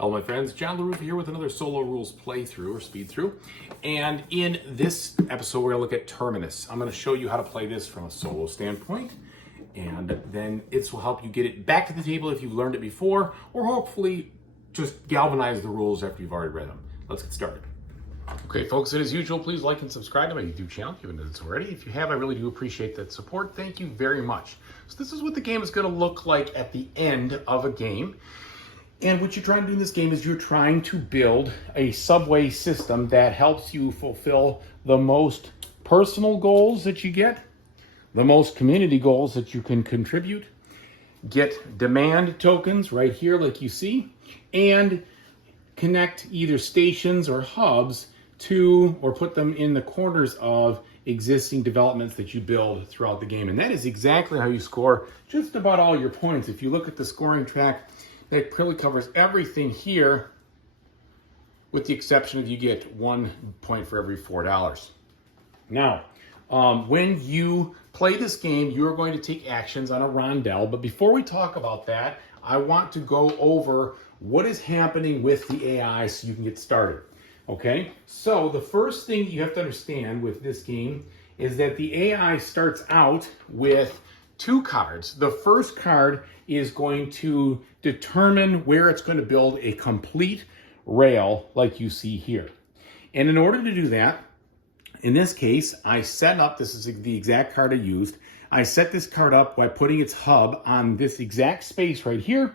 Hello my friends, John LaRuffa here with another solo rules playthrough or speed through. And in this episode we're going to look at Terminus. I'm going to show you how to play this from a solo standpoint, and then it will help you get it back to the table if you've learned it before, or hopefully just galvanize the rules after you've already read them. Let's get started. Okay folks, as usual, please like and subscribe to my YouTube channel if you haven't done so already. If you have, I really do appreciate that support. Thank you very much. So this is what the game is going to look like at the end of a game. And what you're trying to do in this game is you're trying to build a subway system that helps you fulfill the most personal goals that you get, the most community goals that you can contribute, get demand tokens right here like you see, and connect either stations or hubs to, or put them in the corners of existing developments that you build throughout the game. And that is exactly how you score just about all your points. If you look at the scoring track, that clearly covers everything here, with the exception of you get 1 point for every $4. Now, when you play this game, you're going to take actions on a Rondell. But before we talk about that, I want to go over what is happening with the AI so you can get started. Okay, so the first thing you have to understand with this game is that the AI starts out with 2 cards. The first card is going to determine where it's going to build a complete rail like you see here. And in order to do that, in this case, I set up, this is the exact card I used, I set this card up by putting its hub on this exact space right here,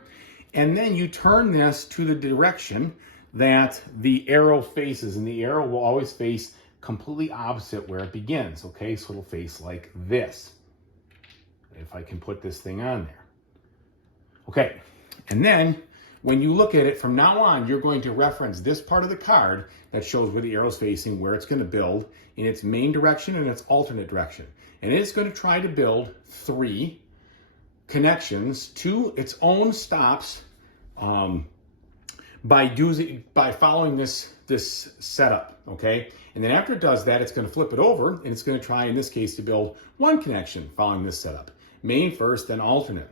and then you turn this to the direction that the arrow faces, and the arrow will always face completely opposite where it begins, okay? So it'll face like this, if I can put this thing on there. Okay, and then when you look at it from now on, you're going to reference this part of the card that shows where the arrow's facing, where it's going to build in its main direction and its alternate direction. And it's going to try to build 3 connections to its own stops by following this setup, okay? And then after it does that, it's going to flip it over, and it's going to try, in this case, to build 1 connection following this setup. Main first, then alternate.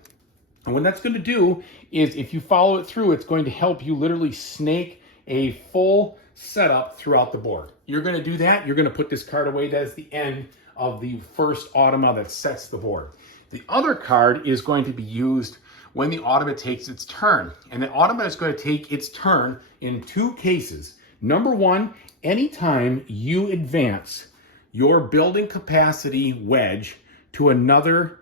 And what that's going to do is, if you follow it through, it's going to help you literally snake a full setup throughout the board. You're going to do that. You're going to put this card away. That is the end of the first Automa that sets the board. The other card is going to be used when the Automa takes its turn. And the Automa is going to take its turn in 2 cases. Number 1, anytime you advance your building capacity wedge to another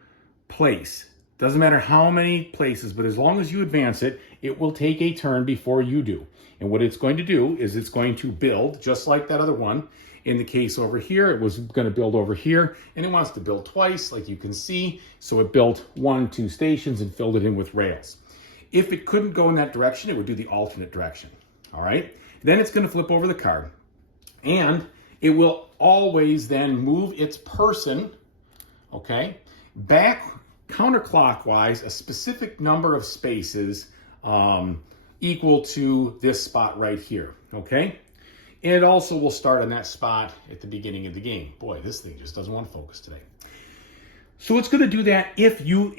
place. Doesn't matter how many places, but as long as you advance it, it will take a turn before you do. And what it's going to do is it's going to build just like that other one. In the case over here, it was going to build over here, and it wants to build twice, like you can see. So it built 1, 2 stations and filled it in with rails. If it couldn't go in that direction, it would do the alternate direction. All right. Then it's going to flip over the card, and it will always then move its person, okay, back counterclockwise a specific number of spaces equal to this spot right here, okay? And it also will start on that spot at the beginning of the game. Boy, this thing just doesn't want to focus today. So it's going to do that if you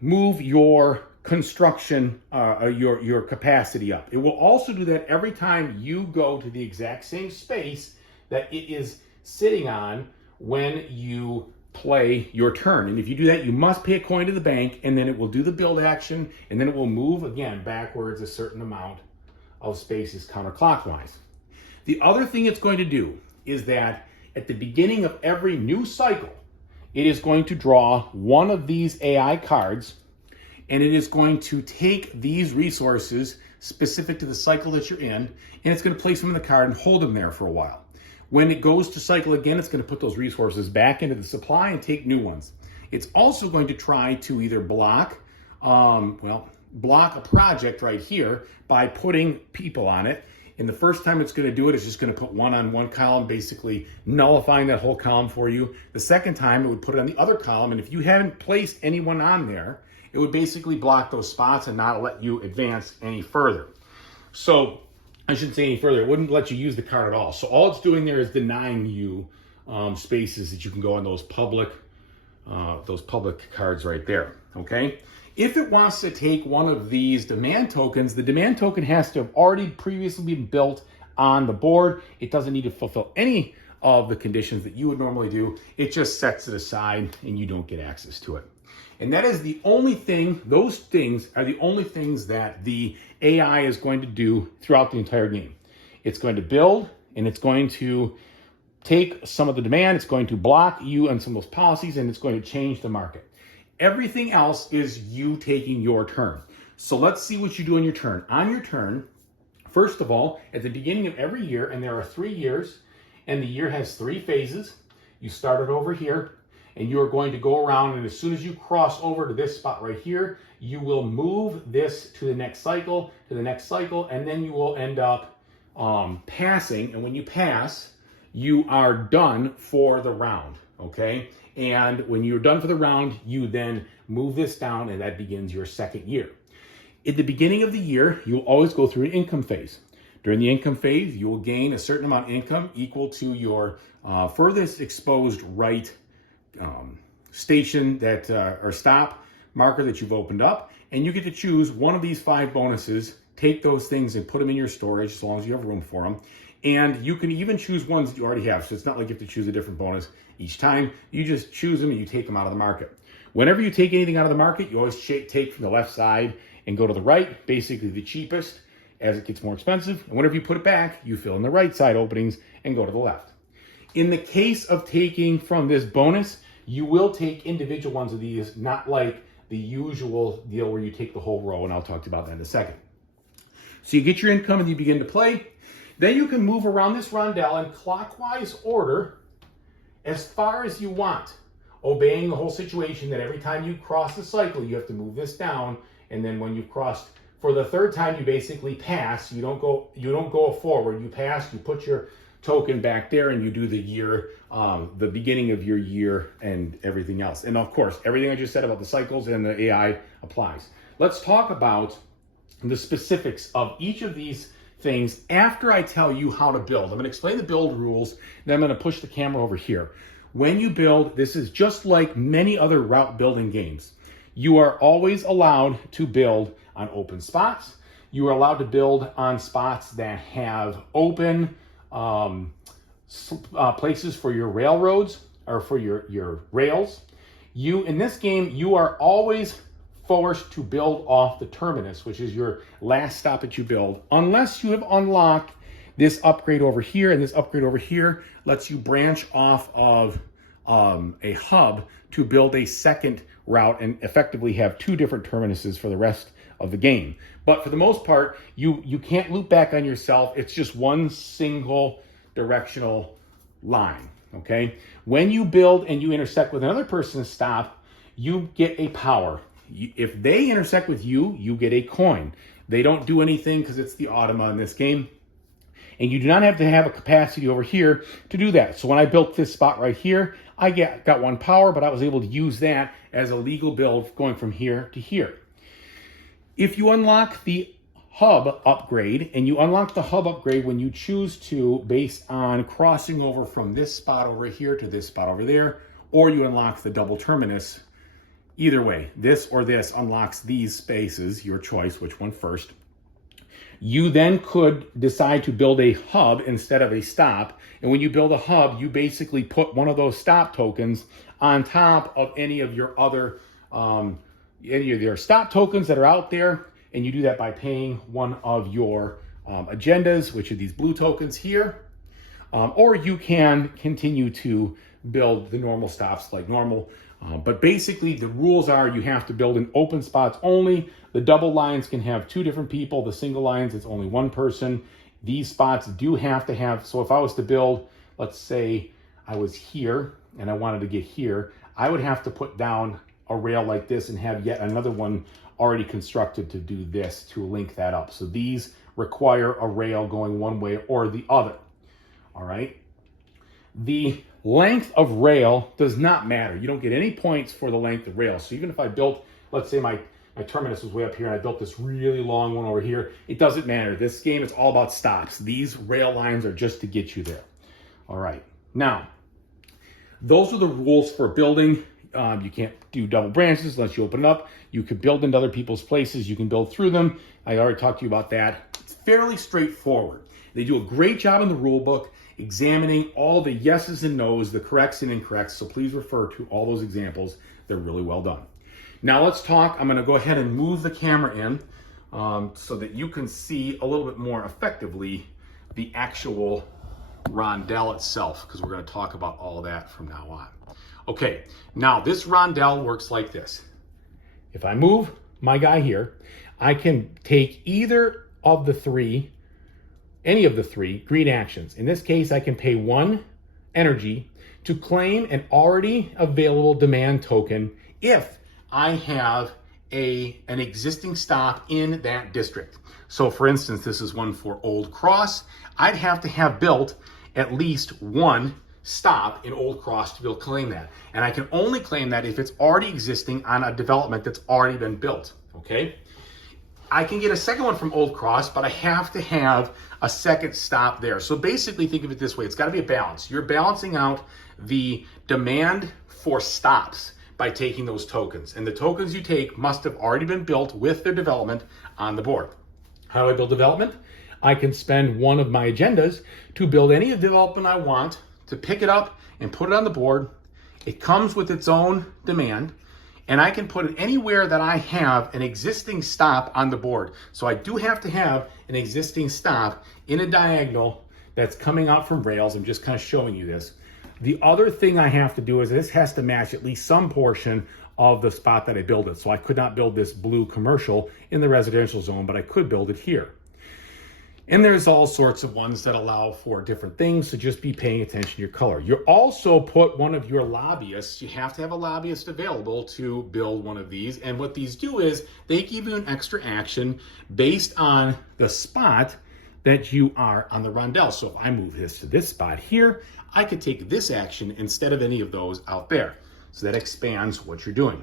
move your construction, your capacity up. It will also do that every time you go to the exact same space that it is sitting on when you play your turn. And if you do that, you must pay a coin to the bank, and then it will do the build action, and then it will move again backwards a certain amount of spaces counterclockwise. The other thing it's going to do is that at the beginning of every new cycle, it is going to draw 1 of these AI cards, and it is going to take these resources specific to the cycle that you're in, and it's going to place them in the card and hold them there for a while. When it goes to cycle again, it's going to put those resources back into the supply and take new ones. It's also going to try to either block a project right here by putting people on it. And the first time it's going to do it, it's just going to put 1 on 1 column, basically nullifying that whole column for you. The second time, it would put it on the other column, and if you hadn't placed anyone on there, it would basically block those spots and not let you advance any further. So I shouldn't say any further. It wouldn't let you use the card at all. So all it's doing there is denying you spaces that you can go on those public cards right there. Okay. If it wants to take one of these demand tokens, the demand token has to have already previously been built on the board. It doesn't need to fulfill any of the conditions that you would normally do. It just sets it aside and you don't get access to it. And that is the only thing, those things are the only things that the AI is going to do throughout the entire game. It's going to build and it's going to take some of the demand, it's going to block you on some of those policies, and it's going to change the market. Everything else is you taking your turn. So let's see what you do on your turn. On your turn, first of all, at the beginning of every year, and there are 3 years, and the year has 3 phases, you start it over here, and you are going to go around, and as soon as you cross over to this spot right here, you will move this to the next cycle, and then you will end up passing, and when you pass, you are done for the round, okay? And when you're done for the round, you then move this down, and that begins your second year. At the beginning of the year, you'll always go through an income phase. During the income phase, you will gain a certain amount of income equal to your furthest exposed right station that or stop marker that you've opened up, and you get to choose one of these 5 bonuses, take those things and put them in your storage as long as you have room for them. And you can even choose ones that you already have. So it's not like you have to choose a different bonus each time. You just choose them and you take them out of the market. Whenever you take anything out of the market, you always take from the left side and go to the right, basically the cheapest as it gets more expensive. And whenever you put it back, you fill in the right side openings and go to the left. In the case of taking from this bonus, you will take individual ones of these, not like the usual deal where you take the whole row, and I'll talk to you about that in a second. So you get your income and you begin to play. Then you can move around this rondelle in clockwise order as far as you want, obeying the whole situation that every time you cross the cycle, you have to move this down, and then when you've crossed for the 3rd time, you basically pass. You don't go forward. You pass. You put your token back there, and you do the year, the beginning of your year, and everything else. And of course, everything I just said about the cycles and the AI applies. Let's talk about the specifics of each of these things after I tell you how to build. I'm going to explain the build rules, then I'm going to push the camera over here. When you build, this is just like many other route building games. You are always allowed to build on open spots. You are allowed to build on spots that have open places for your railroads or for your rails. In this game, you are always forced to build off the terminus, which is your last stop that you build, unless you have unlocked this upgrade over here, and this upgrade over here lets you branch off of a hub to build a second route and effectively have 2 different terminuses for the rest of the game. But for the most part, you can't loop back on yourself. It's just one single directional line, okay? When you build and you intersect with another person's stop, you get a power. If they intersect with you, you get a coin. They don't do anything because it's the Automa in this game. And you do not have to have a capacity over here to do that. So when I built this spot right here, I got 1 power, but I was able to use that as a legal build going from here to here. If you unlock the hub upgrade, and you unlock the hub upgrade when you choose to, based on crossing over from this spot over here to this spot over there, or you unlock the double terminus. Either way, this or this unlocks these spaces, your choice, which one first. You then could decide to build a hub instead of a stop. And when you build a hub, you basically put one of those stop tokens on top of any of your other, any of your stop tokens that are out there. And you do that by paying one of your agendas, which are these blue tokens here. Or you can continue to build the normal stops like normal. But basically the rules are you have to build in open spots only. The double lines can have 2 different people. The single lines, it's only 1 person. These spots do have to have, so if I was to build, let's say I was here and I wanted to get here, I would have to put down a rail like this and have yet another one already constructed to do this, to link that up. So these require a rail going one way or the other. All right. The length of rail does not matter. You don't get any points for the length of rail. So even if I built, let's say my terminus was way up here and I built this really long one over here, it doesn't matter. This game is all about stops. These rail lines are just to get you there. All right. Now, those are the rules for building You can't do double branches unless you open it up. You could build into other people's places. You can build through them. I already talked to you about that. It's fairly straightforward. They do a great job in the rule book examining all the yeses and nos, the corrects and incorrects. So please refer to all those examples. They're really well done. Now let's talk. I'm going to go ahead and move the camera in so that you can see a little bit more effectively the actual Rondell itself, because we're going to talk about all of that from now on. Okay, now this Rondell works like this. If I move my guy here, I can take either of the three, any of the three green actions. In this case, I can pay 1 energy to claim an already available demand token if I have an existing stop in that district. So for instance, this is one for Old Cross. I'd have to have built at least 1 stop in Old Cross to be able to claim that. And I can only claim that if it's already existing on a development that's already been built, okay? I can get a second one from Old Cross, but I have to have a second stop there. So basically think of it this way, it's gotta be a balance. You're balancing out the demand for stops by taking those tokens. And the tokens you take must have already been built with their development on the board. How do I build development? I can spend one of my agendas to build any development I want, to pick it up and put it on the board. It comes with its own demand, and I can put it anywhere that I have an existing stop on the board. So I do have to have an existing stop in a diagonal that's coming out from rails. I'm just kind of showing you this. The other thing I have to do is this has to match at least some portion of the spot that I build it. So I could not build this blue commercial in the residential zone, but I could build it here. And there's all sorts of ones that allow for different things, so just be paying attention to your color. You also put one of your lobbyists, you have to have a lobbyist available to build one of these. And what these do is they give you an extra action based on the spot that you are on the Rondell. So if I move this to this spot here, I could take this action instead of any of those out there. So that expands what you're doing.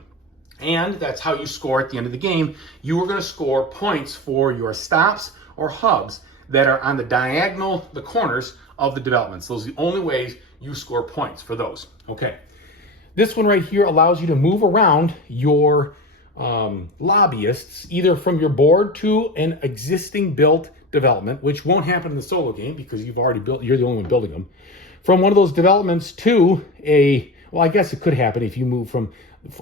And that's how you score at the end of the game. You are going to score points for your stops or hubs that are on the diagonal, the corners of the developments. Those are the only ways you score points for those. Okay. This one right here allows you to move around your lobbyists, either from your board to an existing built development, which won't happen in the solo game because you've already built, you're the only one building them. From one of those developments to well, I guess it could happen if you move from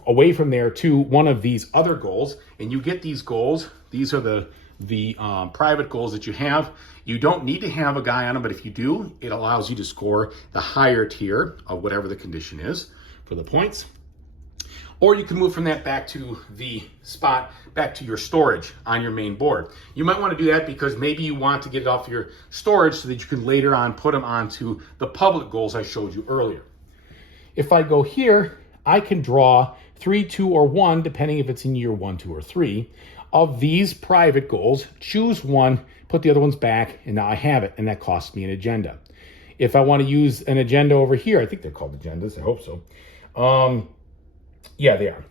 away from there to one of these other goals, and you get these goals. These are the private goals that you have. You don't need to have a guy on them, but if you do, it allows you to score the higher tier of whatever the condition is for the points. Or you can move from that back to the spot, back to your storage on your main board. You might want to do that because maybe you want to get it off your storage so that you can later on put them onto the public goals I showed you earlier. If I go here, I can draw 3, 2, or 1, depending if it's in year 1, 2, or 3, of these private goals, choose one, put the other ones back, and now I have it, and that costs me an agenda. If I want to use an agenda over here, I think they're called agendas, I hope so. Yeah, they are.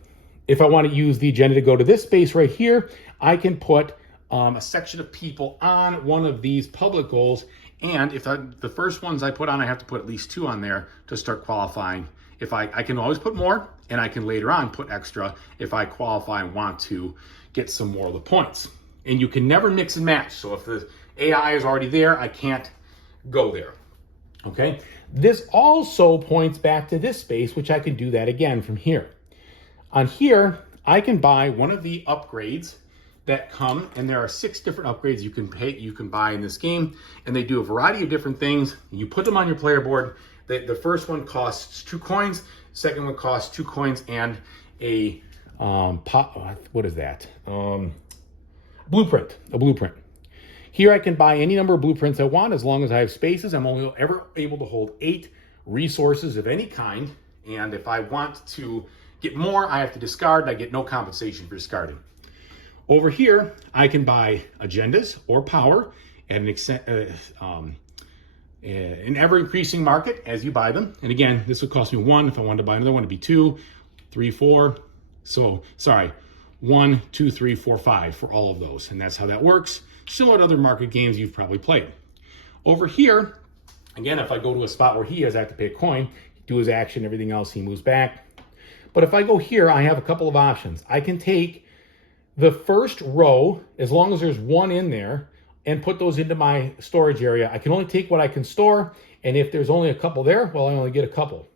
If I want to use the agenda to go to this space right here, I can put a section of people on one of these public goals, and if the first ones I put on, I have to put at least 2 on there to start qualifying. If I can always put more, and I can later on put extra if I qualify and want to get some more of the points. And you can never mix and match. So if the AI is already there, I can't go there. Okay. This also points back to this space, which I can do that again from here. On here, I can buy one of the upgrades that come, and there are 6 different upgrades you can buy in this game, and they do a variety of different things. You put them on your player board. The first one costs 2 coins, second one costs 2 coins and a what is that? A blueprint. Here I can buy any number of blueprints I want as long as I have spaces. I'm only ever able to hold 8 resources of any kind, and if I want to get more, I have to discard, and I get no compensation for discarding. Over here, I can buy agendas or power at an ever-increasing market as you buy them. And again, this would cost me 1. If I wanted to buy another one, it'd be 2, 3, 4. So, sorry, 1, 2, 3, 4, 5 for all of those. And that's how that works. Similar to other market games you've probably played. Over here, again, if I go to a spot where he has, I have to pay a coin, do his action, everything else, he moves back. But if I go here, I have a couple of options. I can take the first row, as long as there's one in there, and put those into my storage area. I can only take what I can store, and if there's only a couple there, well, I only get a couple.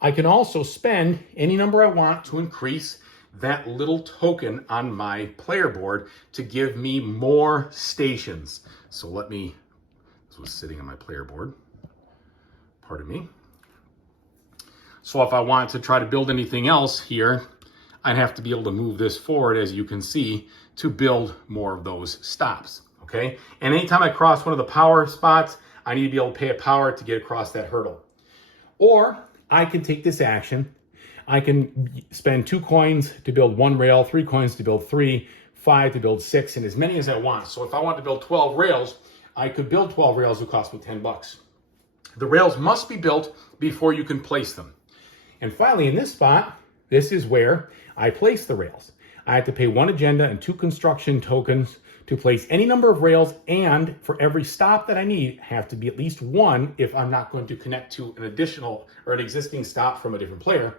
I can also spend any number I want to increase that little token on my player board to give me more stations. So this was sitting on my player board, pardon me. So if I want to try to build anything else here, I'd have to be able to move this forward, as you can see, to build more of those stops, okay? And anytime I cross one of the power spots, I need to be able to pay a power to get across that hurdle. Or I can take this action. I can spend 2 coins to build 1 rail, 3 coins to build 3, 5 to build 6, and as many as I want. So if I want to build 12 rails, I could build 12 rails. It would cost me 10 bucks. The rails must be built before you can place them. And finally, in this spot, this is where I place the rails. I have to pay 1 agenda and 2 construction tokens to place any number of rails, and for every stop that I need, have to be at least 1 if I'm not going to connect to an additional or an existing stop from a different player.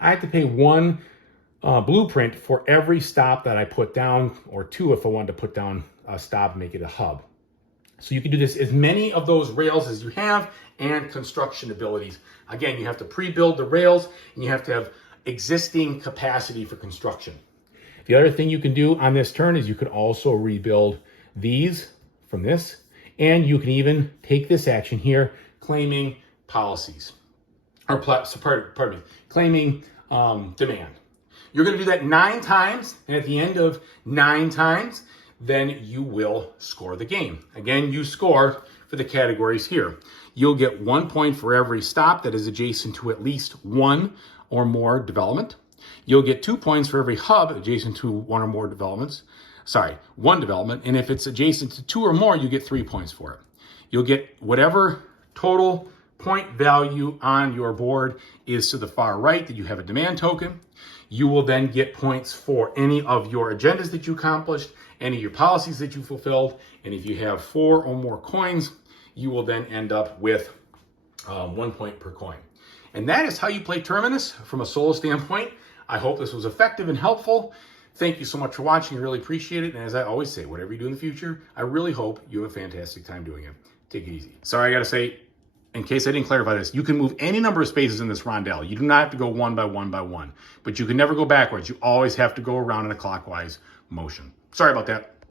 I have to pay 1 blueprint for every stop that I put down, or 2 if I wanted to put down a stop and make it a hub. So you can do this as many of those rails as you have, and construction abilities. Again, you have to pre-build the rails, and you have to have existing capacity for construction. The other thing you can do on this turn is you could also rebuild these from this, and you can even take this action here, claiming policies, or pardon me, claiming demand. You're going to do that 9 times, and at the end of 9 times, then you will score the game. Again, you score for the categories here. You'll get 1 point for every stop that is adjacent to at least 1 or more development. You'll get 2 points for every hub adjacent to 1 or more developments. 1 development. And if it's adjacent to 2 or more, you get 3 points for it. You'll get whatever total point value on your board is to the far right that you have a demand token. You will then get points for any of your agendas that you accomplished, any of your policies that you fulfilled. And if you have 4 or more coins, you will then end up with 1 point per coin. And that is how you play Terminus from a solo standpoint. I hope this was effective and helpful. Thank you so much for watching. I really appreciate it. And as I always say, whatever you do in the future, I really hope you have a fantastic time doing it. Take it easy. Sorry, I got to say, in case I didn't clarify this, you can move any number of spaces in this rondelle. You do not have to go 1 by 1 by 1, but you can never go backwards. You always have to go around in a clockwise motion. Sorry about that.